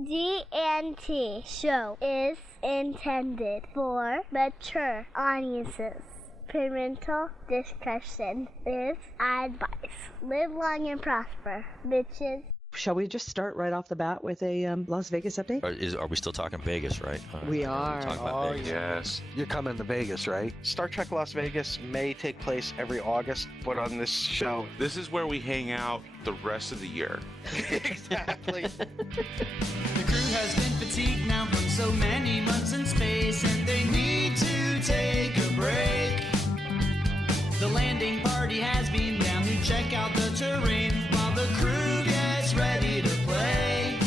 GNT show is intended for mature audiences. Parental discussion is advice. Live long and prosper, bitches. Shall we just start right off the bat with a Las Vegas update? Are we still talking Vegas, right? We are. Talking about Vegas. Yes. You're coming to Vegas, right? Star Trek Las Vegas may take place every August, but on this show... This is where we hang out the rest of the year. Exactly. The crew has been fatigued now from so many months in space, and they need to take a break. The landing party has beamed down to check out the terrain while the crew gets ready to play.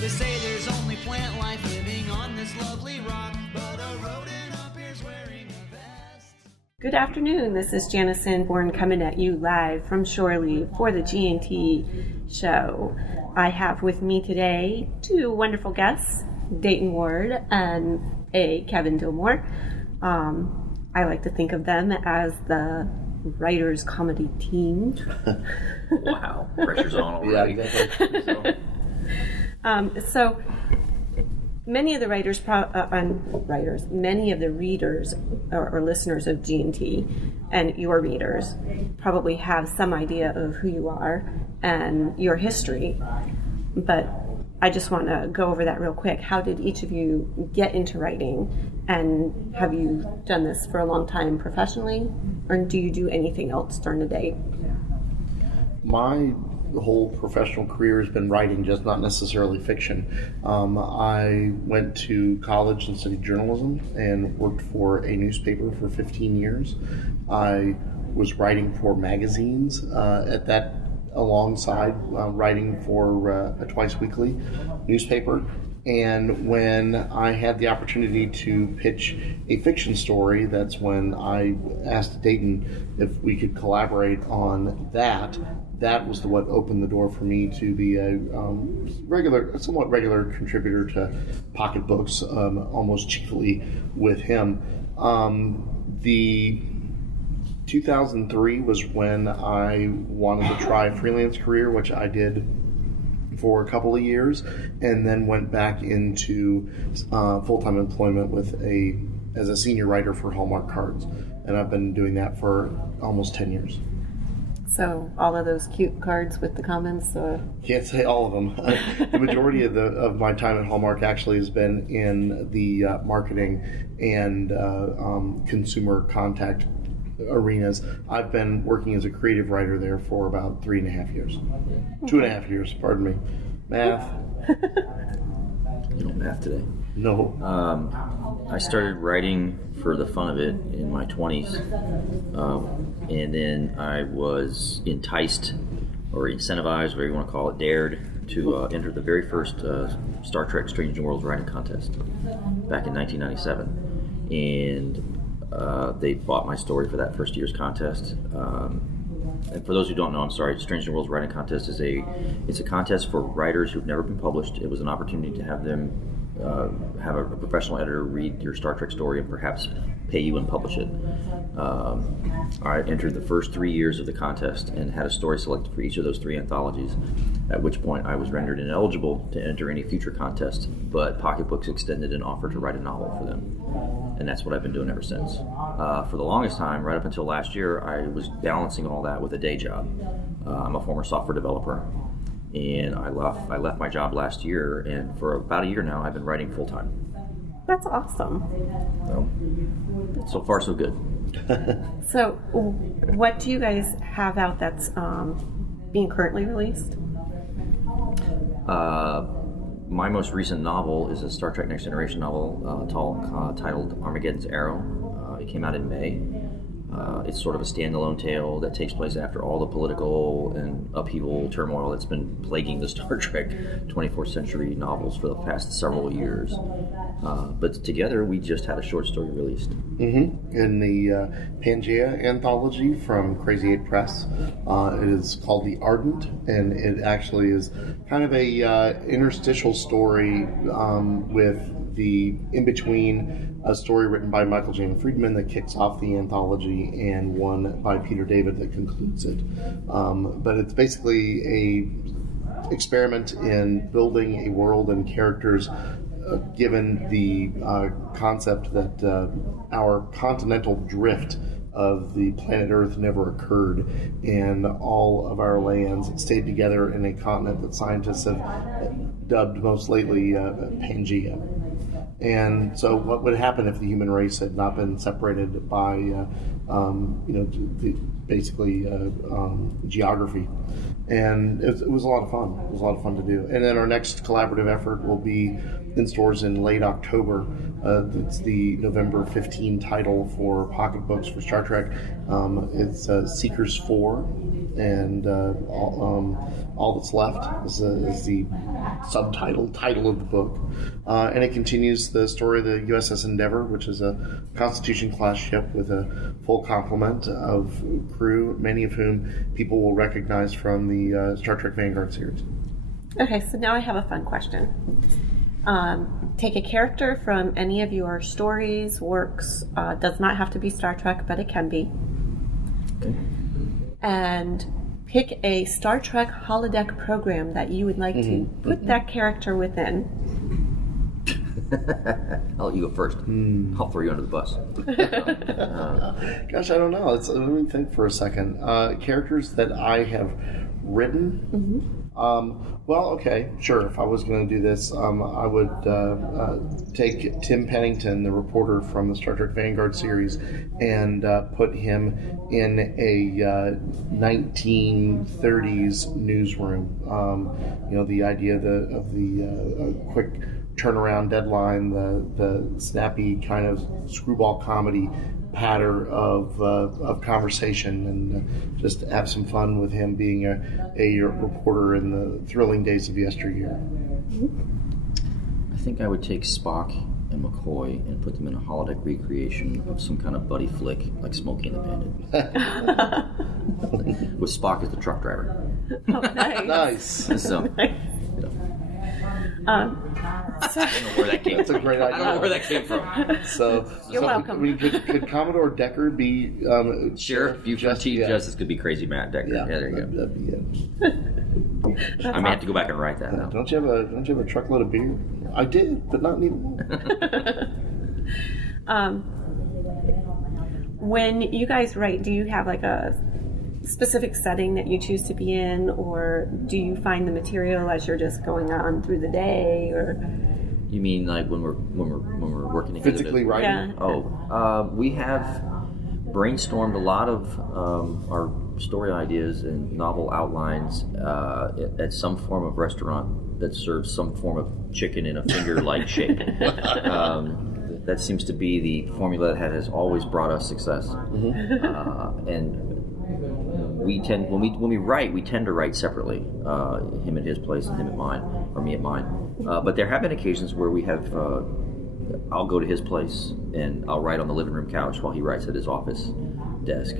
They say there's only plant life living on this lovely rock, but a rodent up here's wearing a vest. Good afternoon, this is Janice Sanborn coming at you live from Shore Leave for the G&T show. I have with me today two wonderful guests, Dayton Ward and Kevin Dilmore. I like to think of them as the writers' comedy team. Wow, pressure's on already. Yeah, exactly. So many of the many of the readers or listeners of G&T and your readers probably have some idea of who you are and your history. But I just want to go over that real quick. How did each of you get into writing? And have you done this for a long time professionally? Or do you do anything else during the day? My whole professional career has been writing, just not necessarily fiction. I went to college and studied journalism and worked for a newspaper for 15 years. I was writing for magazines at that alongside writing for a twice weekly newspaper. And when I had the opportunity to pitch a fiction story, that's when I asked Dayton if we could collaborate on that. That was what opened the door for me to be a somewhat regular contributor to pocketbooks, almost chiefly with him. The 2003 was when I wanted to try a freelance career, which I did for a couple of years, and then went back into full-time employment as a senior writer for Hallmark Cards, and I've been doing that for almost 10 years. So all of those cute cards with the comments? Can't say all of them. The majority of my time at Hallmark actually has been in the marketing and consumer contact arenas. I've been working as a creative writer there for about 3.5 years. 2.5 years, pardon me. Math. You don't math today. No. I started writing for the fun of it in my 20s. And then I was enticed or incentivized, whatever you want to call it, dared to enter the very first Star Trek Strange New Worlds writing contest back in 1997. And they bought my story for that first year's contest. And for those who don't know, I'm sorry, Strange New Worlds Writing Contest is a contest for writers who've never been published. It was an opportunity to have them have a professional editor read your Star Trek story and perhaps pay you and publish it. I entered the first 3 years of the contest and had a story selected for each of those 3 anthologies, at which point I was rendered ineligible to enter any future contest, but Pocketbooks extended an offer to write a novel for them. And that's what I've been doing ever since. For the longest time, right up until last year, I was balancing all that with a day job. I'm a former software developer, and I left my job last year, and for about a year now, I've been writing full time. That's awesome. Well, so far so good. So, what do you guys have out that's being currently released? My most recent novel is a Star Trek Next Generation novel titled Armageddon's Arrow. It came out in May. It's sort of a standalone tale that takes place after all the political and upheaval turmoil that's been plaguing the Star Trek 24th century novels for the past several years. But together, we just had a short story released. Mm-hmm. In the Pangea anthology from Crazy 8 Press. It is called The Ardent, and it actually is kind of a interstitial story with the in-between a story written by Michael J. Friedman that kicks off the anthology and one by Peter David that concludes it. But it's basically a experiment in building a world and characters given the concept that our continental drift of the planet Earth never occurred, and all of our lands stayed together in a continent that scientists have dubbed most lately Pangea. And so, what would happen if the human race had not been separated by, basically geography? And it was a lot of fun. It was a lot of fun to do. And then our next collaborative effort will be in stores in late October. It's the November 15 title for pocketbooks for Star Trek. It's Seekers 4, and All That's Left is the subtitle title of the book. And it continues the story of the USS Endeavour, which is a Constitution-class ship with a full complement of crew, many of whom people will recognize from the Star Trek Vanguard series. Okay, so now I have a fun question. Take a character from any of your stories, works, does not have to be Star Trek, but it can be. Okay. And pick a Star Trek holodeck program that you would like to put that character within. I'll let you go first. I'll throw you under the bus. Gosh, I don't know. Let me think for a second. Characters that I have written. Well, okay, sure. If I was going to do this, I would take Tim Pennington, the reporter from the Star Trek Vanguard series, and put him in a 1930s newsroom. The idea of the quick turnaround deadline, the snappy kind of screwball comedy patter of conversation, and just have some fun with him being a reporter in the thrilling days of yesteryear. I think I would take Spock and McCoy and put them in a holodeck recreation of some kind of buddy flick, like Smokey and the Bandit. With Spock as the truck driver. Oh, nice. Nice. So, I don't know where that came That's from. a great idea. I don't know where that came from. So You're welcome. I mean, could Commodore Decker be Sheriff Buford Chief Justice could be Crazy Matt Decker. Yeah, there you go. That'd be it. I may have to go back and write that now. Don't you have a truckload of beer? I did, but not anymore. When you guys write, do you have like a specific setting that you choose to be in, or do you find the material as you're just going on through the day, or? You mean like when we're working together? Physically writing? Yeah. Oh, we have brainstormed a lot of our story ideas and novel outlines at some form of restaurant that serves some form of chicken in a finger-like shape. That seems to be the formula that has always brought us success. And we tend, when we write, we tend to write separately. Him at his place and him at mine, or me at mine. But there have been occasions where we have. I'll go to his place and I'll write on the living room couch while he writes at his office desk.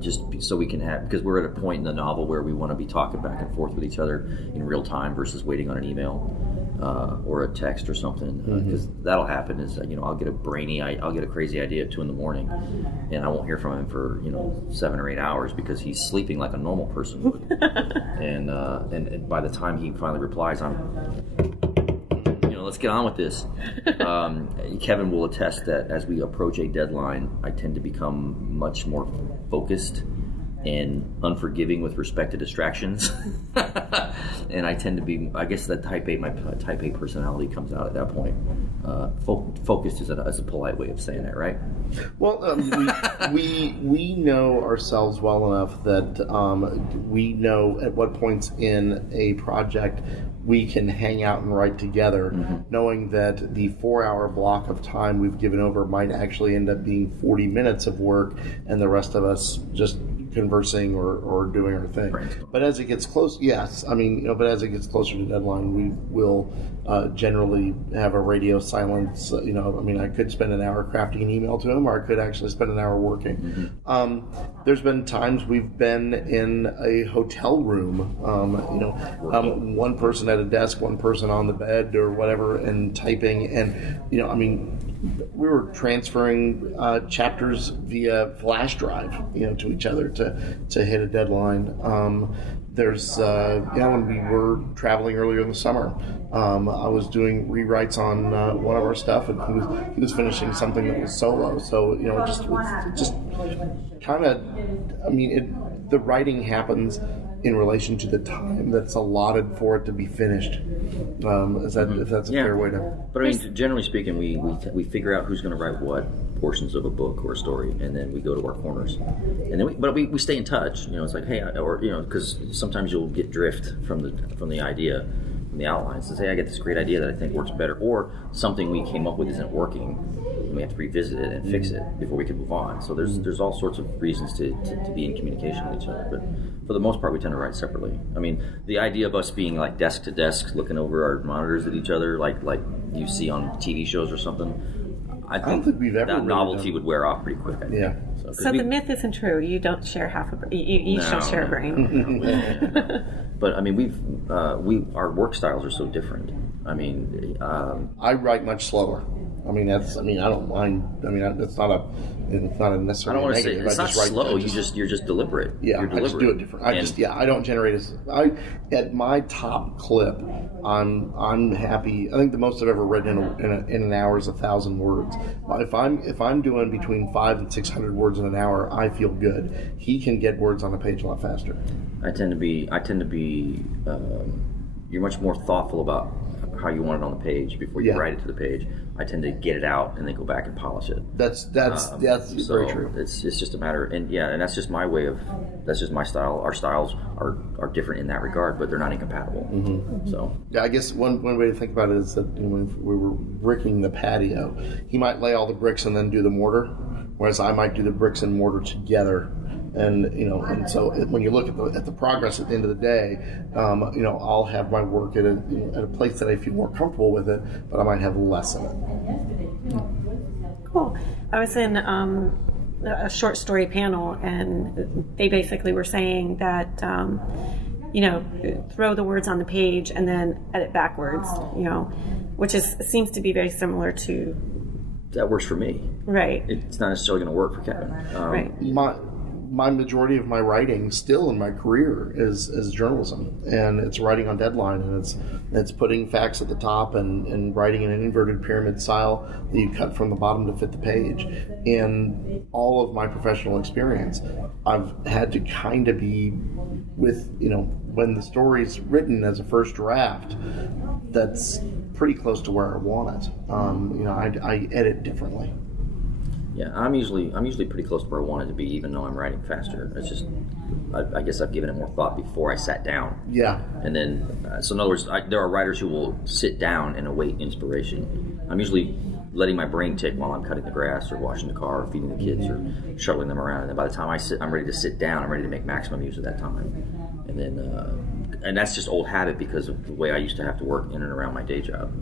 Just so we can have, because we're at a point in the novel where we want to be talking back and forth with each other in real time versus waiting on an email or a text or something. Because that'll happen is I'll get a crazy idea at 2 a.m. and I won't hear from him for 7 or 8 hours because he's sleeping like a normal person would. and by the time he finally replies, let's get on with this. Kevin will attest that as we approach a deadline, I tend to become much more focused and unforgiving with respect to distractions. And I tend to be, I guess that type A personality comes out at that point. Focused is a polite way of saying that, right? Well, we know ourselves well enough that we know at what points in a project we can hang out and write together, knowing that the 4-hour block of time we've given over might actually end up being 40 minutes of work, and the rest of us just conversing or doing our thing. But as it gets close, but as it gets closer to deadline, we will generally have a radio silence. I could spend an hour crafting an email to him, or I could actually spend an hour working. There's been times we've been in a hotel room, one person at a desk, one person on the bed or whatever, and typing, and we were transferring chapters via flash drive, to each other to hit a deadline. there's when we were traveling earlier in the summer, I was doing rewrites on one of our stuff, and he was finishing something that was solo. So just kind of, the writing happens in relation to the time that's allotted for it to be finished. If that's a fair way to. But I mean, generally speaking, we figure out who's going to write what portions of a book or a story, and then we go to our corners, and then we stay in touch. It's like, hey, or because sometimes you'll get drift from the idea, from the outlines. Says, hey, I get this great idea that I think works better, or something we came up with isn't working. We have to revisit it and fix it before we can move on. So there's all sorts of reasons to be in communication with each other. But for the most part, we tend to write separately. I mean, the idea of us being like desk to desk, looking over our monitors at each other, like you see on TV shows or something, I don't think we've ever that novelty would wear off pretty quick. I think. Yeah. So the myth isn't true. You don't share half a brain. You each don't share a brain. But I mean, our work styles are so different. I mean, I write much slower. I don't mind. It's not a necessarily. I don't want to say negative. it's not slow. You're just deliberate. Yeah, you're deliberate. I just do it different. I don't generate at my top clip. I'm happy. I think the most I've ever written in an hour is 1,000 words. If I'm doing between 500 and 600 words in an hour, I feel good. He can get words on a page a lot faster. I tend to be. You're much more thoughtful about how you want it on the page before you write it to the page. I tend to get it out and then go back and polish it. That's very true. It's just a matter, and that's just my way of. That's just my style. Our styles are different in that regard, but they're not incompatible. Mm-hmm. So I guess one way to think about it is that when we were bricking the patio, he might lay all the bricks and then do the mortar, whereas I might do the bricks and mortar together. And so when you look at the progress at the end of the day, I'll have my work at a place that I feel more comfortable with it, but I might have less of it. Cool. I was in a short story panel, and they basically were saying that throw the words on the page and then edit backwards, which seems to be very similar to. That works for me. Right. It's not necessarily going to work for Kevin. Right. My majority of my writing still in my career is journalism, and it's writing on deadline, and it's putting facts at the top and writing in an inverted pyramid style that you cut from the bottom to fit the page. In all of my professional experience, I've had to kind of be with, when the story's written as a first draft, that's pretty close to where I want it. I edit differently. Yeah, I'm usually pretty close to where I want it to be, even though I'm writing faster. It's just, I guess I've given it more thought before I sat down. Yeah. And then, so in other words, there are writers who will sit down and await inspiration. I'm usually letting my brain tick while I'm cutting the grass or washing the car or feeding the kids or shuttling them around. And then by the time I'm ready to sit down, I'm ready to make maximum use of that time. And then, and that's just old habit because of the way I used to have to work in and around my day job.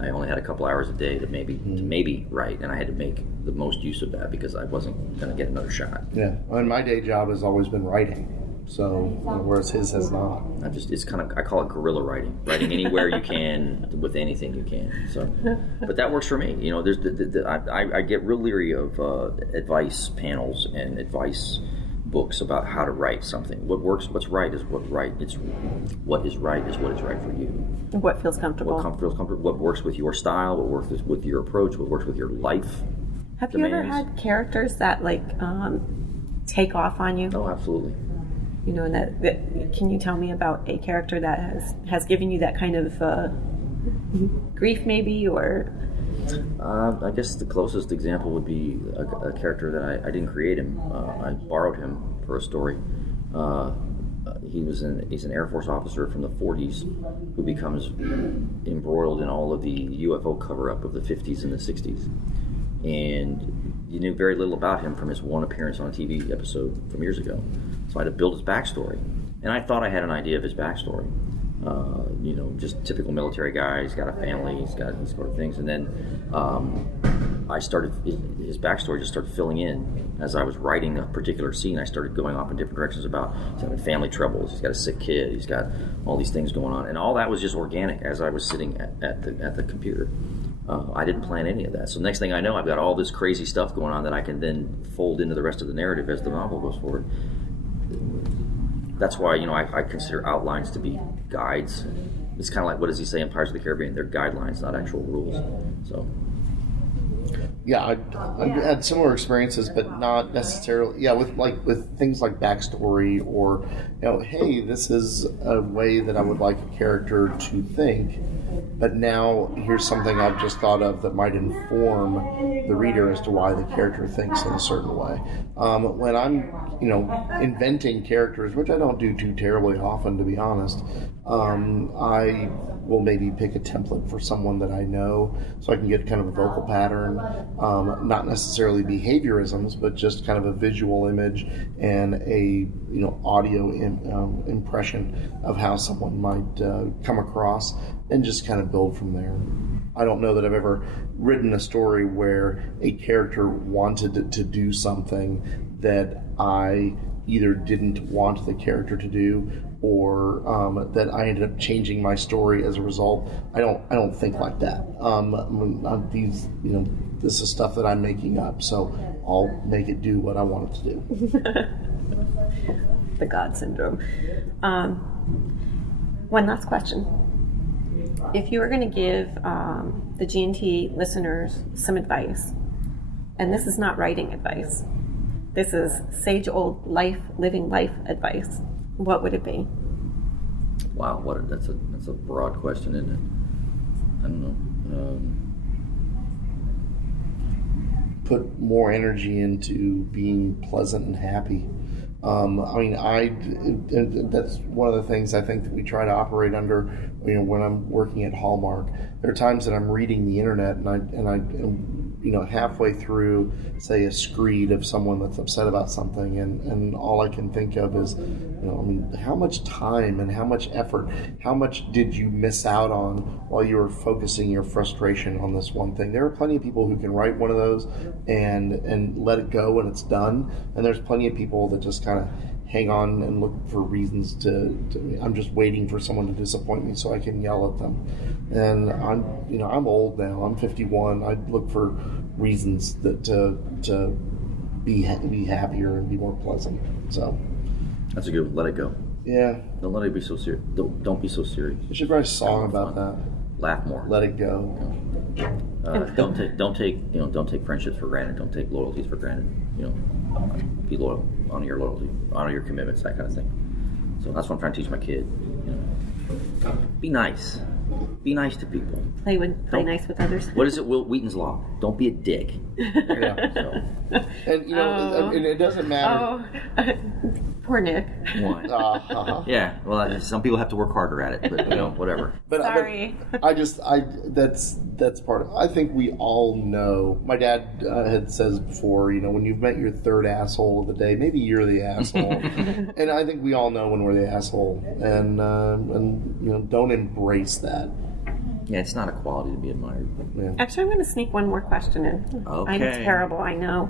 I only had a couple hours a day to maybe write, and I had to make the most use of that because I wasn't going to get another shot. Yeah, and my day job has always been writing, so whereas his has not. I call it guerrilla writing anywhere you can with anything you can. So, but that works for me. I get real leery of advice panels and advice books about how to write something. What works, what's right is what right. It's what is right for you. What feels comfortable. What feels comfortable. What works with your style. What works with your approach. What works with your life. Have you ever had characters that take off on you? Oh, absolutely. And that can you tell me about a character that has given you that kind of grief, maybe, or? I guess the closest example would be a character that I didn't create him. I borrowed him for a story. He's an Air Force officer from the 40s who becomes embroiled in all of the UFO cover-up of the 50s and the 60s. And you knew very little about him from his one appearance on a TV episode from years ago. So I had to build his backstory. And I thought I had an idea of his backstory. Just typical military guy. He's got a family. He's got these sort of things. And then his backstory just started filling in as I was writing a particular scene. I started going off in different directions about he's having family troubles. He's got a sick kid. He's got all these things going on, and all that was just organic as I was sitting at the computer. I didn't plan any of that. So next thing I know, I've got all this crazy stuff going on that I can then fold into the rest of the narrative as the novel goes forward. that's why, I consider outlines to be guides. It's kind of like, what does he say in Pirates of the Caribbean? They're guidelines, not actual rules. So. Yeah, I've had similar experiences, but not necessarily. Yeah, with things like backstory or, hey, this is a way that I would like a character to think, but now here's something I've just thought of that might inform the reader as to why the character thinks in a certain way. When I'm, inventing characters, which I don't do too terribly often, to be honest, I will maybe pick a template for someone that I know, so I can get kind of a vocal pattern, not necessarily behaviorisms, but just kind of a visual image and a audio impression of how someone might come across, and just kind of build from there. I don't know that I've ever written a story where a character wanted to do something that I either didn't want the character to do, or that I ended up changing my story as a result. I don't think like that. This is stuff that I'm making up, so I'll make it do what I want it to do. The God syndrome. One last question. If you were going to give the G&T listeners some advice, and this is not writing advice, this is sage old living life advice, what would it be? Wow, that's a broad question, isn't it? I don't know. Put more energy into being pleasant and happy. That's one of the things I think that we try to operate under. When I'm working at Hallmark, there are times that I'm reading the internet and I halfway through, say, a screed of someone that's upset about something, and all I can think of is, how much time and how much effort, how much did you miss out on while you were focusing your frustration on this one thing? There are plenty of people who can write one of those and let it go and it's done, and there's plenty of people that just kind of hang on and look for reasons to I'm just waiting for someone to disappoint me so I can yell at them. And I'm old now. I'm 51. I look for reasons that to be happier and be more pleasant. So that's a good one. Let it go. Yeah. Don't let it be so serious. Don't be so serious. I should write a song about that. Laugh more. Let it go. Don't take friendships for granted. Don't take loyalties for granted. Be loyal. Honor your loyalty. Honor your commitments. That kind of thing. So that's what I'm trying to teach my kid. Be nice. Be nice to people. Play nice with others. What is it? Will Wheaton's law? Don't be a dick. Yeah. So. And and it doesn't matter. Poor Nick. Why? Yeah. Well, some people have to work harder at it, but whatever. But sorry. That's part of it. I think we all know. My dad had says before, when you've met your third asshole of the day, maybe you're the asshole. And I think we all know when we're the asshole, and don't embrace that. Yeah, it's not a quality to be admired. Yeah. Actually, I'm going to sneak one more question in. Okay. I'm terrible, I know.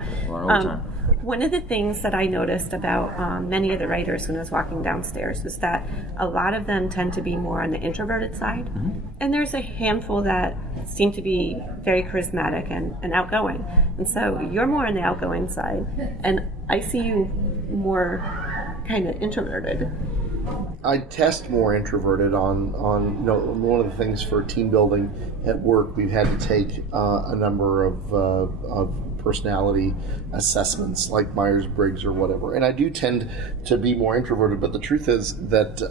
One of the things that I noticed about many of the writers when I was walking downstairs is that a lot of them tend to be more on the introverted side. Mm-hmm. And there's a handful that seem to be very charismatic and outgoing. And so you're more on the outgoing side. And I see you more kind of introverted. I test more introverted on one of the things for team building at work. We've had to take a number of personality assessments like Myers-Briggs or whatever, and I do tend to be more introverted, but the truth is that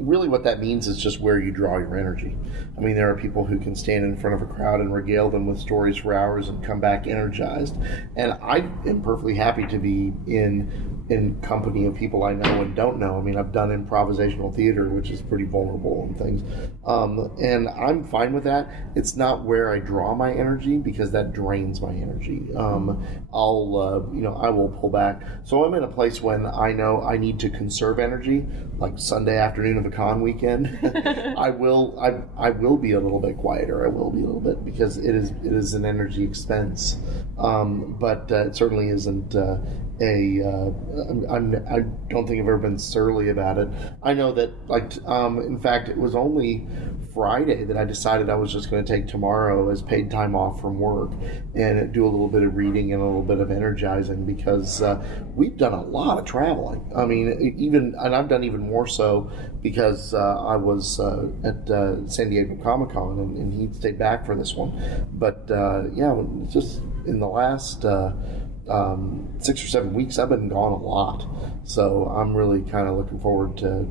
really what that means is just where you draw your energy. I mean, there are people who can stand in front of a crowd and regale them with stories for hours and come back energized, and I am perfectly happy to be in company of people I know and don't know. I mean, I've done improvisational theater, which is pretty vulnerable and things, and I'm fine with that. It's not where I draw my energy, because that drains my energy. I will pull back. So I'm in a place when I know I need to conserve energy, like Sunday afternoon of a con weekend. I will be a little bit quieter. I will be a little bit, because it is an energy expense. But it certainly isn't I don't think I've ever been surly about it. I know that, in fact, it was only Friday that I decided I was just going to take tomorrow as paid time off from work and do a little bit of reading and a little bit of energizing, because we've done a lot of traveling. I mean, and I've done even more so because I was at San Diego Comic-Con and he stayed back for this one. But just in the last 6 or 7 weeks, I've been gone a lot. So I'm really kind of looking forward to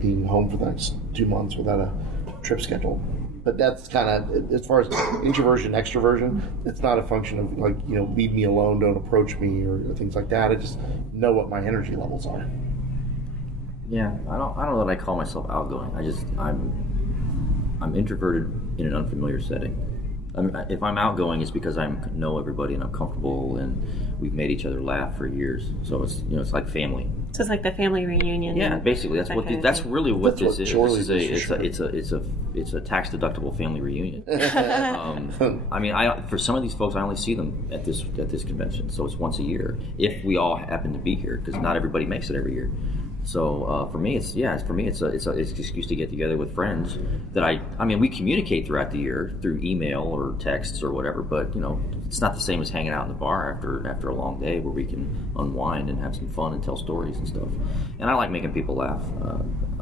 being home for the next 2 months without a trip schedule. But that's kind of, as far as introversion, extroversion, it's not a function of leave me alone, don't approach me, or things like that. I just know what my energy levels are. Yeah, I don't know that I call myself outgoing. I'm introverted in an unfamiliar setting. If I'm outgoing, it's because I know everybody and I'm comfortable and we've made each other laugh for years. So it's like family. So it's like the family reunion. Yeah, basically that's really what this is. It's a tax deductible family reunion. For some of these folks, I only see them at this convention, so it's once a year if we all happen to be here, because not everybody makes it every year. So for me, it's an excuse to get together with friends that we communicate throughout the year through email or texts or whatever, but it's not the same as hanging out in the bar after a long day where we can unwind and have some fun and tell stories and stuff. And I like making people laugh.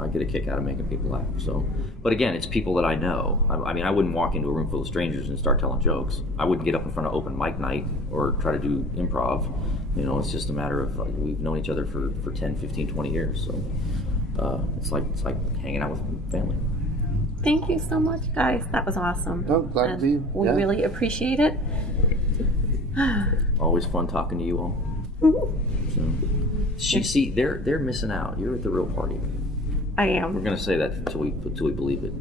I get a kick out of making people laugh. So, but again, it's people that I know. I wouldn't walk into a room full of strangers and start telling jokes. I wouldn't get up in front of open mic night or try to do improv. It's just a matter of we've known each other for 10, 15, 20 years. So it's like hanging out with family. Thank you so much, guys. That was awesome. Oh, glad to be. We really appreciate it. Always fun talking to you all. So, they're missing out. You're at the real party. I am. We're gonna say that until we believe it.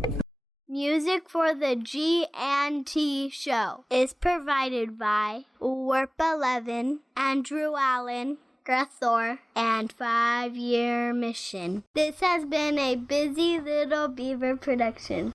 Music for the G&T show is provided by Warp 11, Andrew Allen, Grethor, and 5 Year Mission. This has been a Busy Little Beaver production.